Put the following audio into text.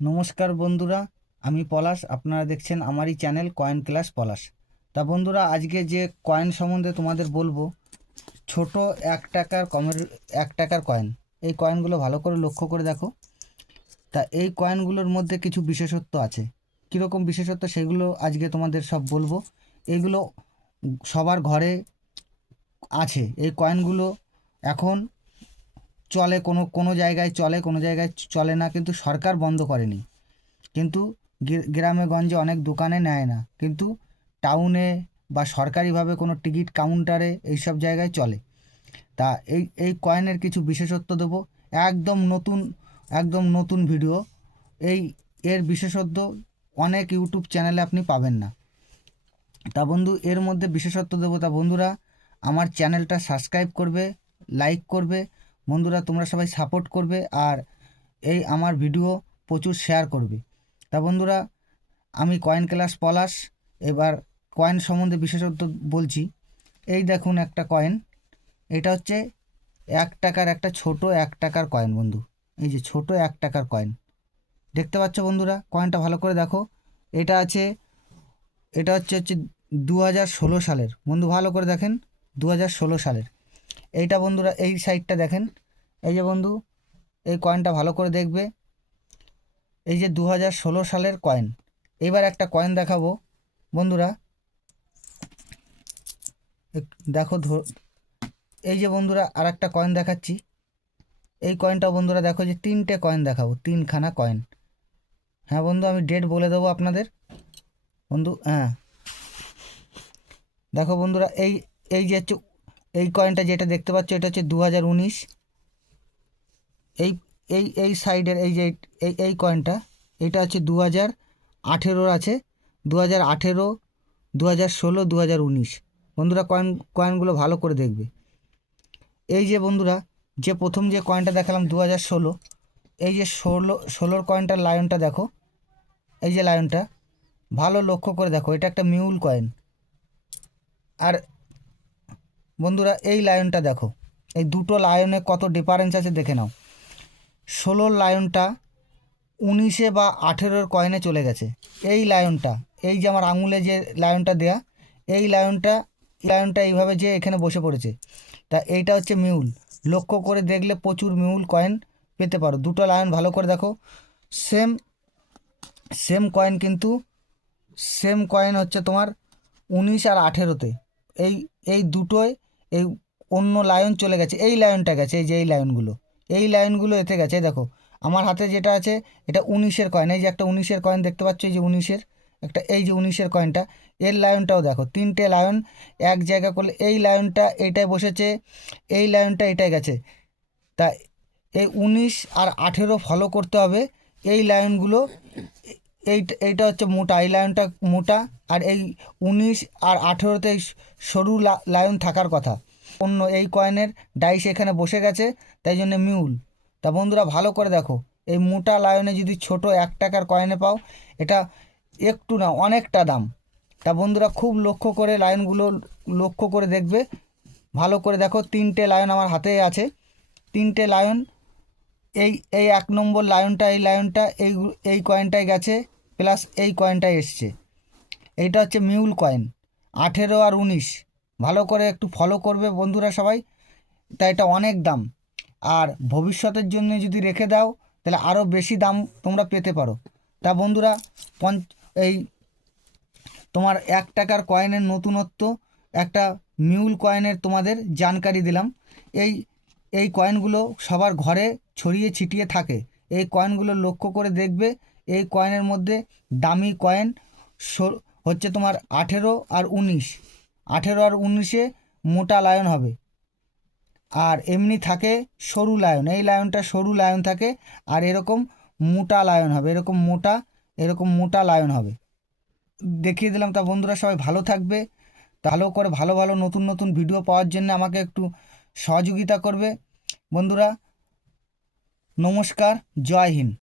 নমস্কার বন্ধুরা, আমি পলাশ। আপনারা দেখছেন আমারই চ্যানেল কয়েন ক্লাস পলাশ। তা বন্ধুরা, আজকে যে কয়েন সম্বন্ধে তোমাদের বলব, ছোট এক টাকার কমের, এক টাকার কয়েন এই কয়েনগুলো ভালো করে লক্ষ্য করে দেখো। তা এই কয়েনগুলোর মধ্যে কিছু বিশেষত্ব আছে। কীরকম বিশেষত্ব সেগুলো আজকে তোমাদের সব বলব। এগুলো সবার ঘরে আছে। এই কয়েনগুলো এখন চলে কোনো কোনো জায়গায় চলে, কোনো জায়গায় চলে না, কিন্তু সরকার বন্ধ করেনি। কিন্তু গ্রা- গ্রামে গঞ্জে অনেক দোকানে নেয় না। কিন্তু টাউনে বা সরকারিভাবে কোনো টিকিট কাউন্টারে এইসব জায়গায় চলে। তা এই এই কয়েনের কিছু বিশেষত্ব দেবো। একদম নতুন একদম নতুন ভিডিও। এই, এর বিশেষত্ব অনেক ইউটিউব চ্যানেলে আপনি পাবেন না। তা বন্ধু, এর মধ্যে বিশেষত্ব দেবো। তা বন্ধুরা, আমার চ্যানেলটা সাবস্ক্রাইব করবে, লাইক করবে। বন্ধুরা, তোমরা সবাই সাপোর্ট করবে আর এই আমার ভিডিও প্রচুর শেয়ার করবে। তা বন্ধুরা, আমি কয়েন ক্লাস পলাশ, এবার কয়েন সম্বন্ধে বিশেষত্ব বলছি। এই দেখুন একটা কয়েন এটা হচ্ছে এক টাকার একটা ছোট এক টাকার কয়েন বন্ধু। এই যে ছোট এক টাকার কয়েন দেখতে পাচ্ছ বন্ধুরা কয়েনটা ভালো করে দেখো। এটা আছে, এটা হচ্ছে হচ্ছে দু হাজার ষোলো সালের। বন্ধু ভালো করে দেখেন দু হাজার ষোলো সালের। এইটা বন্ধুরা, এই সাইডটা দেখেন। এই যে বন্ধু, এই কয়েনটা ভালো করে দেখবে। এই যে দু হাজার ষোলো সালের কয়েন এবার একটা কয়েন দেখাবো। বন্ধুরা দেখো এই যে বন্ধুরা আর একটা কয়েন দেখাচ্ছি। এই কয়েনটা বন্ধুরা দেখো যে তিনটে কয়েন দেখাবো, তিনখানা কয়েন হ্যাঁ বন্ধু, আমি ডেট বলে দেবো আপনাদের। বন্ধু হ্যাঁ। দেখো বন্ধুরা, এই এই যে হচ্ছে, এই কয়েনটা যেটা দেখতে পাচ্ছ, এটা হচ্ছে দু হাজার উনিশ। এই এই এই সাইডের এই যে, এই এই কয়েনটা এটা হচ্ছে দু হাজার আঠেরোর আছে দু হাজার আঠেরো দু হাজার ষোলো দু হাজার উনিশ। বন্ধুরা কয়েন কয়েনগুলো ভালো করে দেখবে। এই যে বন্ধুরা, যে প্রথম যে কয়েনটা দেখালাম দু হাজার ষোলো, এই যে ষোলো, ষোলোর কয়েনটার লায়নটা দেখো। এই যে লায়নটা ভালো লক্ষ্য করে দেখো, এটা একটা মিউল কয়েন আর বন্ধুরা, এই লায়নটা দেখো, এই দুটো লায়নে কত ডিফারেন্স আছে দেখে নাও। ষোলোর লায়নটা উনিশে বা আঠেরোর কয়েনে চলে গেছে। এই লায়নটা, এই যে আমার আঙুলে যে লায়নটা দেয়া, এই লায়নটা লায়নটা এইভাবে যে এখানে বসে পড়েছে। তা এইটা হচ্ছে মিউল। লক্ষ্য করে দেখলে প্রচুর মিউল কয়েন পেতে পারো। দুটো লায়ন ভালো করে দেখো। সেম সেম কয়েন কিন্তু, সেম কয়েন হচ্ছে তোমার উনিশ আর আঠেরোতে। এই এই দুটোয় এই অন্য লায়ন চলে গেছে। এই লায়নটা গেছে, এই যে এই লায়নগুলো। এই লাইনগুলো এতে গেছে। দেখো, আমার হাতে যেটা আছে, এটা উনিশের কয়েন এই যে একটা উনিশের কয়েন দেখতে পাচ্ছ, এই যে উনিশের, একটা এই যে উনিশের কয়েনটা এর লায়নটাও দেখো, তিনটে লায়ন এক জায়গা করলে এই লায়নটা এইটায় বসেছে, এই লায়নটা এটাই গেছে। তা এই উনিশ আর আঠেরো ফলো করতে হবে, এই লায়নগুলো এই, এইটা হচ্ছে মোটা, এই লায়নটা মোটা, আর এই উনিশ আর আঠেরোতে সরু লায়ন থাকার কথা। অন্য এই কয়েনের ডাইস এখানে বসে গেছে, তাই জন্য মিউল। তা বন্ধুরা ভালো করে দেখো, এই মোটা লায়নে যদি ছোট এক টাকার কয়েনে পাও, এটা একটু না, অনেকটা দাম। তা বন্ধুরা খুব লক্ষ্য করে লায়নগুলো লক্ষ্য করে দেখবে। ভালো করে দেখো, তিনটে লায়ন আমার হাতে আছে। তিনটে লায়ন, এই এই এক নম্বর লায়নটা, এই লায়নটা, এই এই কয়েনটায় গেছে, প্লাস এই কয়েনটায় এসছে। এইটা হচ্ছে মিউল কয়েন, আঠেরো আর উনিশ। ভালো করে একটু ফলো করবে বন্ধুরা সবাই। তা এটা অনেক দাম। আর ভবিষ্যতের জন্য যদি রেখে দাও, তাহলে আরও বেশি দাম তোমরা পেতে পারো। তা বন্ধুরা, পঞ্চ, এই তোমার এক টাকার কয়েনের নতুনত্ব, একটা মিউল কয়েনের তোমাদের জানকারি দিলাম। এই এই কয়েনগুলো সবার ঘরে ছড়িয়ে ছিটিয়ে থাকে। এই কয়েনগুলো লক্ষ্য করে দেখবে, এই কয়েনের মধ্যে দামি কয়েন হচ্ছে তোমার আঠেরো আর উনিশ। আঠেরো আর উনিশে মোটা লায়ন হবে। আর এমনি থাকে সরু লায়ন। এই লায়নটা সরু লায়ন থাকে আর এরকম মোটা লায়ন হবে। এরকম মোটা এরকম মোটা লায়ন হবে। দেখিয়ে দিলাম তা বন্ধুরা সবাই ভালো থাকবে। ভালো করে ভালো ভালো নতুন নতুন ভিডিও পাওয়ার জন্য আমাকে একটু সহযোগিতা করবে। বন্ধুরা, নমস্কার, জয় হিন্দ।